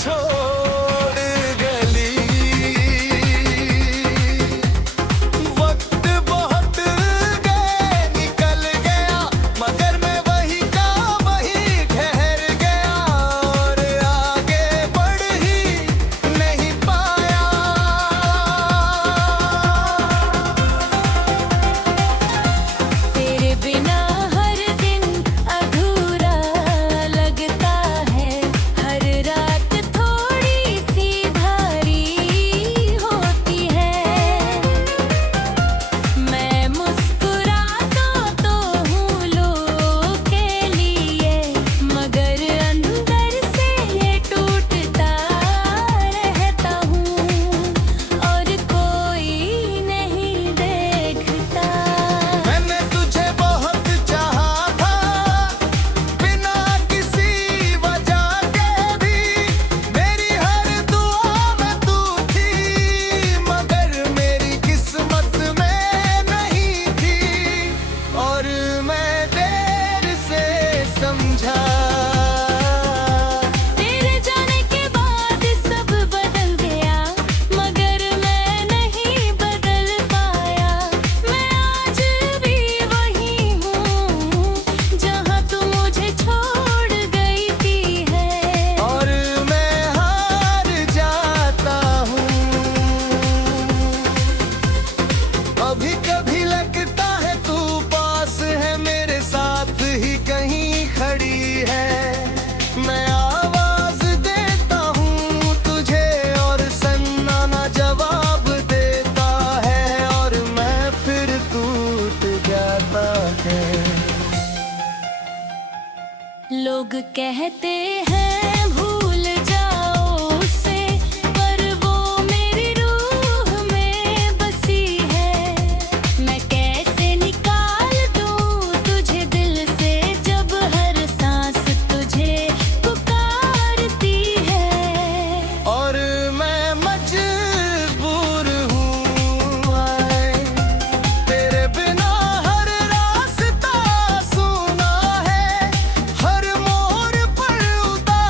छोड़ गली। वक्त बहुत गए निकल गया, मगर मैं वही का वही ठहर गया, और आगे बढ़ ही नहीं पाया। तेरे बिना हर दिन अधूरा लगता है, हर रात थोड़ी सी भारी होती है। मैं मुस्कुराता तो हूँ लोगों के लिए, मगर अंदर से ये टूटता रहता हूँ, और कोई नहीं देखता। मैंने तुझे बहुत चाहा था, बिना किसी वजह के भी। मेरी हर दुआ में तू थी, मगर मेरी किस्मत में नहीं थी, और मैं देर से समझा। तेरे जाने के बाद सब बदल गया, मगर मैं नहीं बदल पाया। मैं आज भी वही हूँ जहाँ तू मुझे छोड़ गई थी है। और मैं हार जाता हूँ। अभी कभी लगता है तू पास है, मेरे साथ ही कहीं खड़ी है। मैं आवाज देता हूँ तुझे, और सन्नाटा जवाब देता है, और मैं फिर टूट जाता है। लोग कहते हैं भूल जाओ उसे, पर वो मेरी रूह में बसी है। मैं कैसे निकाल दूँ तुझे दिल से, जब हर सांस तुझे पुकारती है। और मैं मजबूर हूँ आए, तेरे बिना हर रास्ता सुना है, हर मोड़ पर उदासी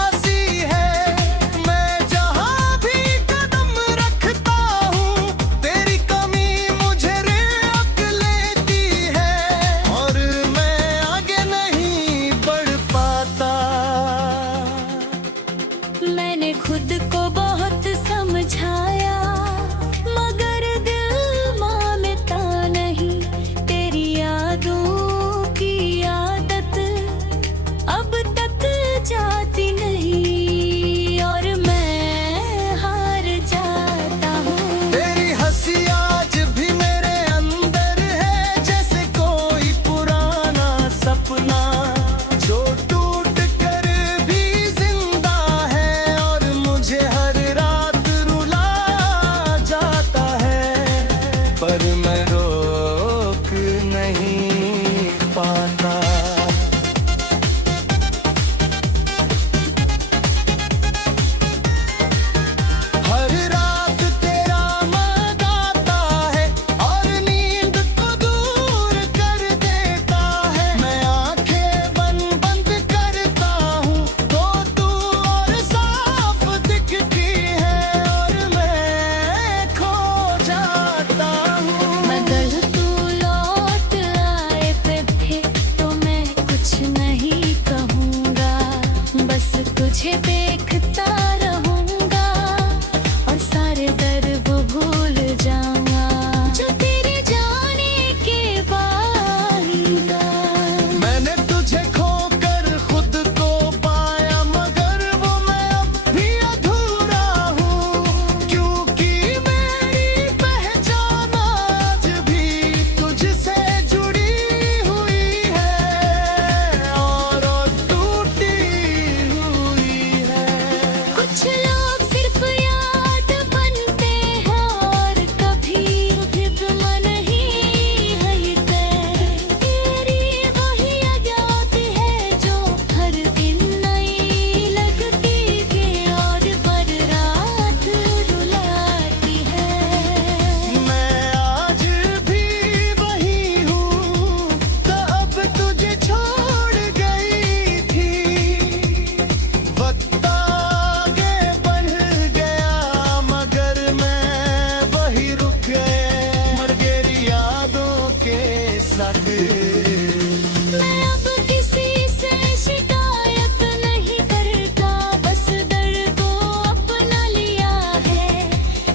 मैं अब किसी से शिकायत नहीं करता, बस दर्द को अपना लिया है,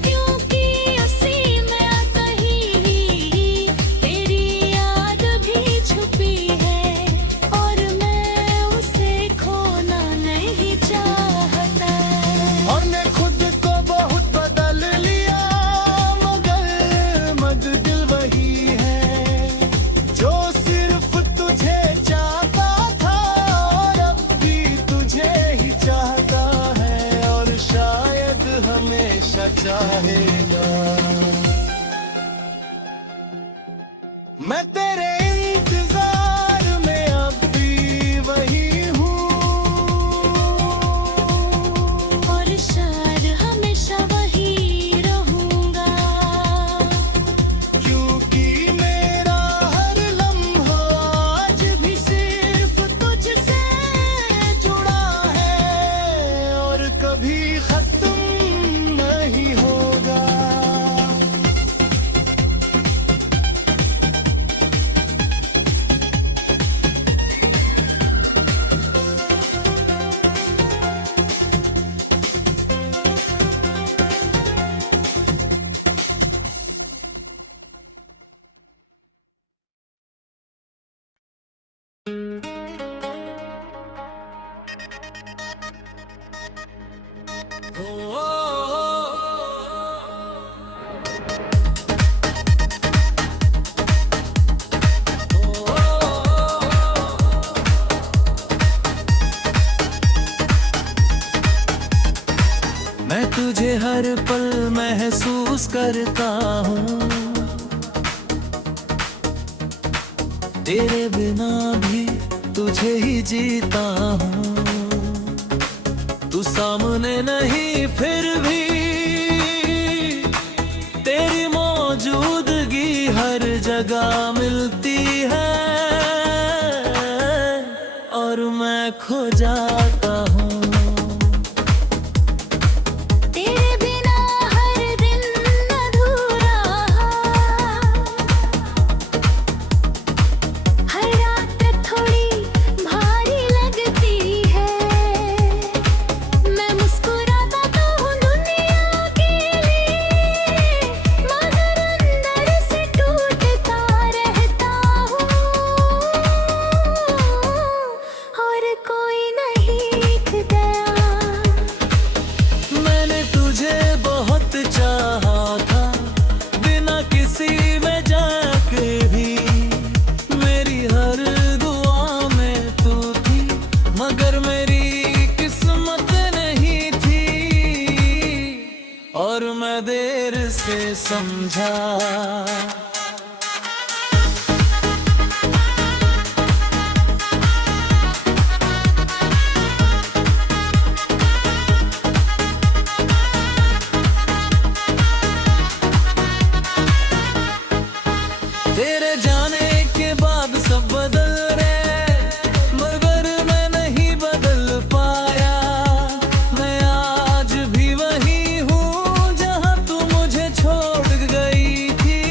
क्योंकि उसी में कहीं तेरी याद भी छुपी है, और मैं उसे खोना नहीं चाहता। हमने खुद को बहुत बदल लिया, मगर दिल वही है जो सिर्फ तुझे चाहता था, और अब भी तुझे ही चाहता है, और शायद हमेशा चाहेगा। मैं तेरे इंतजार में अब भी वही हूँ, और शायद हमेशा वही रहूंगा, क्योंकि मेरा हर लम्हा आज भी सिर्फ तुझसे जुड़ा है, और कभी खत्म नहीं होगा। मैं तुझे हर पल महसूस करता हूँ, तेरे बिना भी तुझे ही जीता हूँ। तू सामने नहीं फिर भी तेरी मौजूदगी हर जगह मिलती है, और मैं खो जाता हूँ। तेरे बिना हर दिन अधूरा, हर रात थोड़ी भारी लगती है, मैं मुस्कुराता तो हूँ दुनिया के लिए, मगर अंदर से टूटता रहता हूँ, और कोई नहीं गया। मैंने तुझे बहुत चाहा था, बिना किसी वजह के भी, मेरी हर दुआ में तू थी, मगर मेरी किस्मत नहीं थी, और मैं देर से समझा। तेरे जाने के बाद सब बदल गए, मगर मैं नहीं बदल पाया। मैं आज भी वही हूँ जहाँ तू मुझे छोड़ गई थी,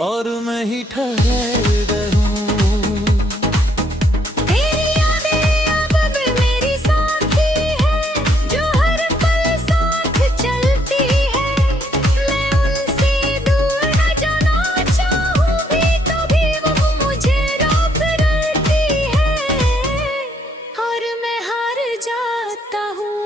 और मैं ही ठहर रहूँ। तेरी यादें अब भी मेरी साथी है, जो हर पल साथ चलती है, मैं उनसे दूर न जाना चाहूँ भी, तभी वो मुझे रोक करती है, और मैं हार जाता हूँ।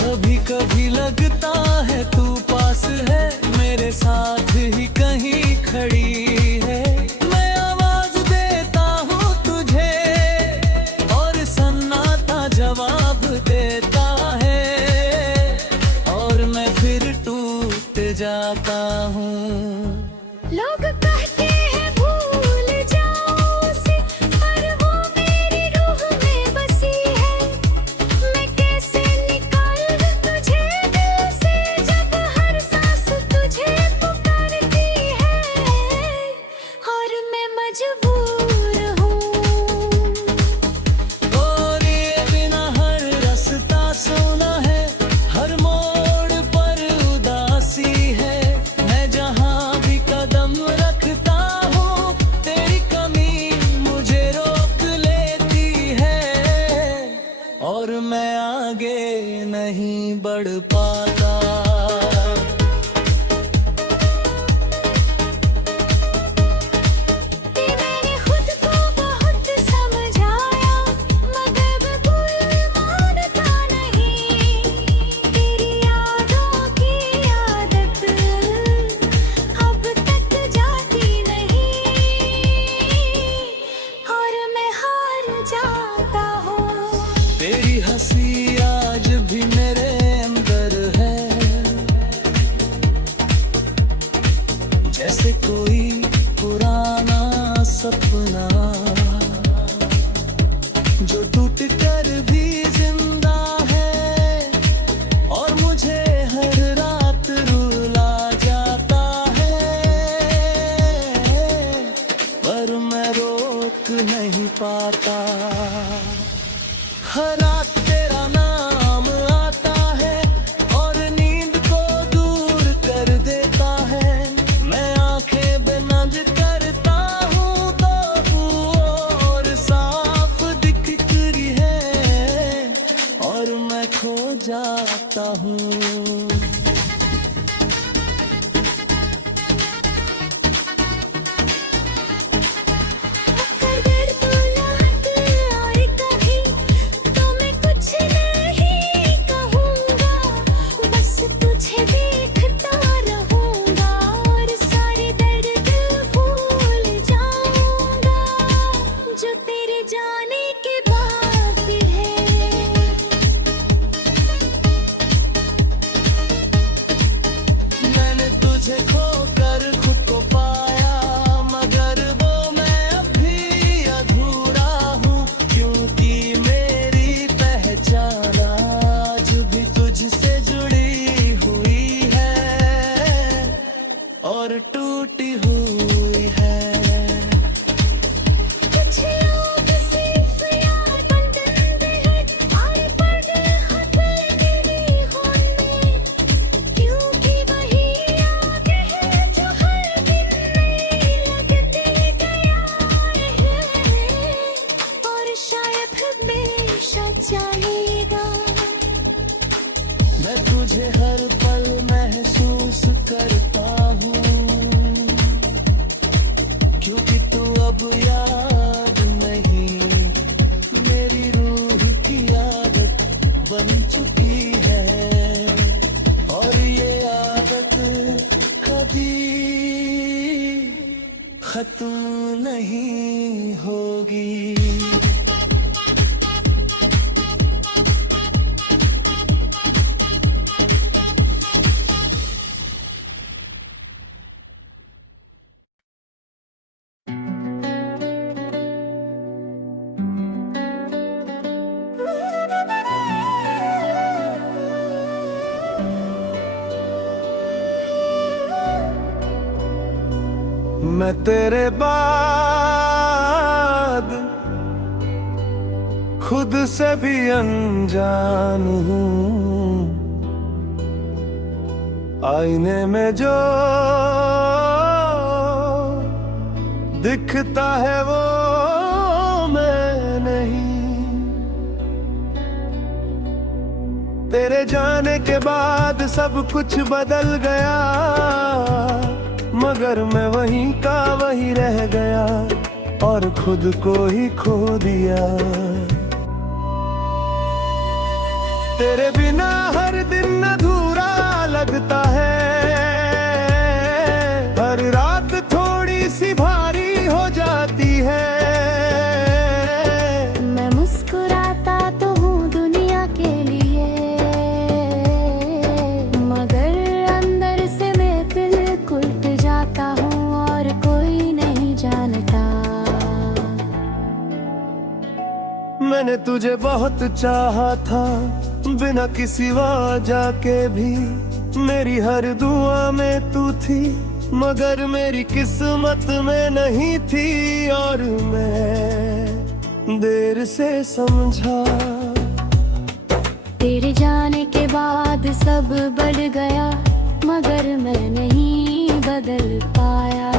कभी कभी लगता है तू पास है, मेरे साथ ही कहीं खड़ी है। मैं आवाज देता हूँ तुझे, और सन्नाटा जवाब देता है, और मैं फिर टूट जाता हूँ। लोग कहते हैं भूल जाओ उसे, पर वो मेरी रूह में बसी है, मैं कैसे निकाल दूँ तुझे दिल से, जब नहीं बढ़ पाता। मैंने खुद को बहुत समझाया मगर बिल्कुल मानता नहीं। तेरी यादों की आदत अब तक जाती नहीं और मैं हार जाता हूँ। तेरी हंसी आज भी मेरे अंदर है, जैसे कोई पुराना सपना जो टूट कर भी जिंदा है और मुझे हर रात रुला जाता है। पर मैं रोक नहीं पाता। हर रात तेरा नाम आता है और नींद को दूर कर देता है। मैं आंखें बंद करता हूँ तो तू और साफ दिखती है और मैं खो जाता हूँ। अगर तू याद आए कभी तो मैं कुछ नहीं कहूँगा, बस तुझे देखता रहूँगा और सारे दर्द भूल जाऊँगा जो तेरे जाने के बाद भी है। मैंने तुझे खोकर खुद को पाया मगर वो मैं अभी अधूरा हूँ, क्योंकि मेरी पहचान आज भी तुझसे जुड़ी हुई है और टूटी हुई है। कुछ लोग सिर्फ यार बनते हैं आए पड़े खत गिरी होने, क्योंकि वही याद है जो हर दिन नई लगते गया है और शायद हमेशा जाएगा। मैं तुझे हर पल महसूस करता हूँ, क्योंकि तू अब याद नहीं मेरी रूह की आदत बन चुकी है और ये आदत कभी खत्म नहीं होगी। मैं तेरे बाद खुद से भी अनजान हूँ। आईने में जो दिखता है वो मैं नहीं। तेरे जाने के बाद सब कुछ बदल गया मगर मैं वहीं का वही रह गया और खुद को ही खो दिया। तेरे बिना हर दिन अधूरा लगता है, हर रात थोड़ी सी भारी हो जाती है। मैं मुस्कुराता तो हूँ दुनिया के लिए मगर अंदर से मैं बिल्कुल पिघल जाता हूँ और कोई नहीं जानता। मैंने तुझे बहुत चाहा था बिना किसी वजह के भी, मेरी हर दुआ में तू थी मगर मेरी किस्मत में नहीं थी और मैं देर से समझा। तेरे जाने के बाद सब बढ़ गया मगर मैं नहीं बदल पाया।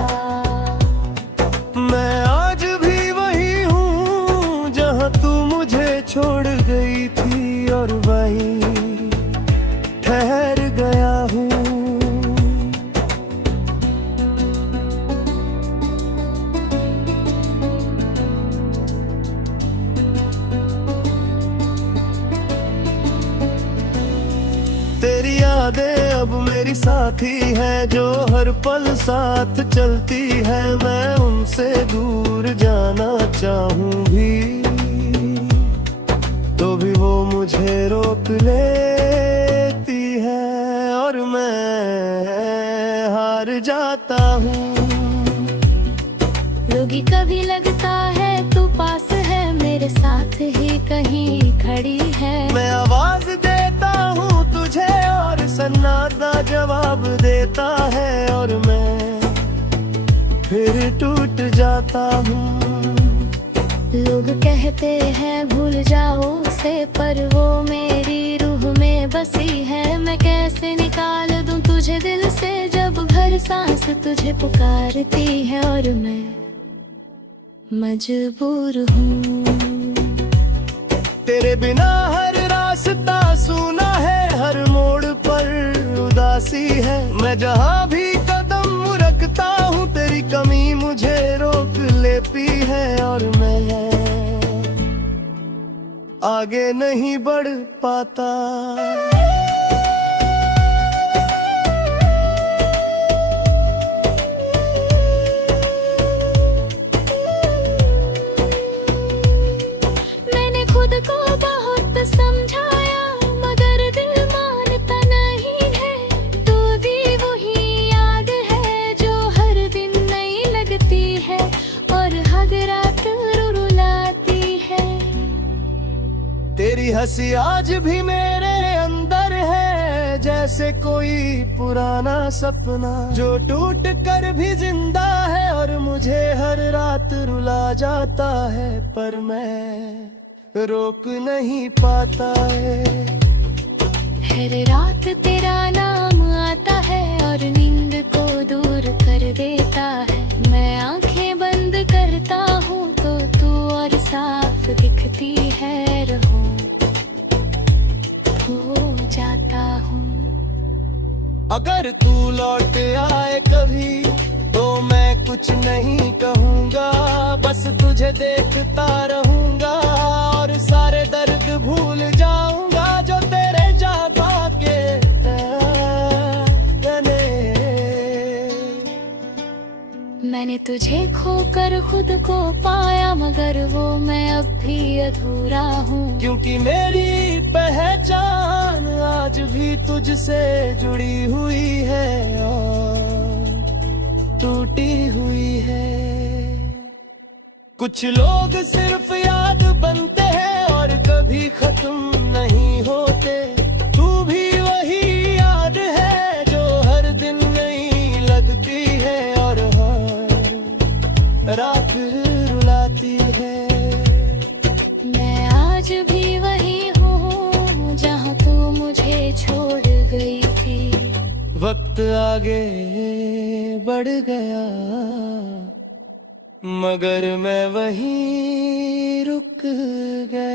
मैं आज भी वही हूँ जहाँ तू मुझे छोड़ गई थी और वही तेरी यादें अब मेरी साथी है, जो हर पल साथ चलती है। मैं उनसे दूर जाना चाहूं भी, तो भी वो मुझे रोक लेती है और मैं हार जाता हूँ। योगी कभी लगता है तू पास है, मेरे साथ ही कहीं खड़ी है। मैं आवाज देता हूँ तुझे और सन्नाटा जवाब देता है, और मैं फिर टूट जाता हूँ। लोग कहते हैं भूल जाओ उसे, पर वो मेरी रूह में बसी है। मैं कैसे निकाल दूं तुझे दिल से, जब हर सांस तुझे पुकारती है और मैं मजबूर हूँ। तेरे बिना हर रास्ता सूना है, हर मोड़ पर उदासी है। मैं जहाँ भी कदम रखता हूँ तेरी कमी मुझे रोक लेती है, और मैं आगे नहीं बढ़ पाता। मैंने खुद को बहुत समझाया, मगर दिल मानता नहीं है। तू भी वही याद है जो हर दिन नई लगती है और हर रात रुलाती है। तेरी हंसी आज भी मेरे अंदर है, जैसे कोई पुराना सपना जो टूट कर भी जिंदा है, और मुझे हर रात रुला जाता है, पर मैं रोक नहीं पाता है। हर रात तेरा नाम आता है और नींद को दूर कर देता है। मैं आंखें बंद करता हूँ तो तू और साफ दिखती है। रहो हो जाता हूँ। अगर तू लौट आए कभी तो मैं कुछ नहीं कहूँगा, बस तुझे देखता रहूँगा और सारे दर्द भूल जाऊँगा जो तेरे जागा के तने। मैंने तुझे खोकर खुद को पाया, मगर वो मैं अब भी अधूरा हूँ। क्योंकि मेरी पहचान आज भी तुझसे जुड़ी हुई है और टूटी हुई है। कुछ लोग सिर्फ याद बनते हैं और कभी खत्म नहीं होते। तू भी वही याद है जो हर दिन नई लगती है और हर रात रुलाती है। मैं आज भी वही हूँ जहाँ तू मुझे छोड़ गई थी। वक्त आगे बढ़ गया मगर मैं वहीं रुक गया।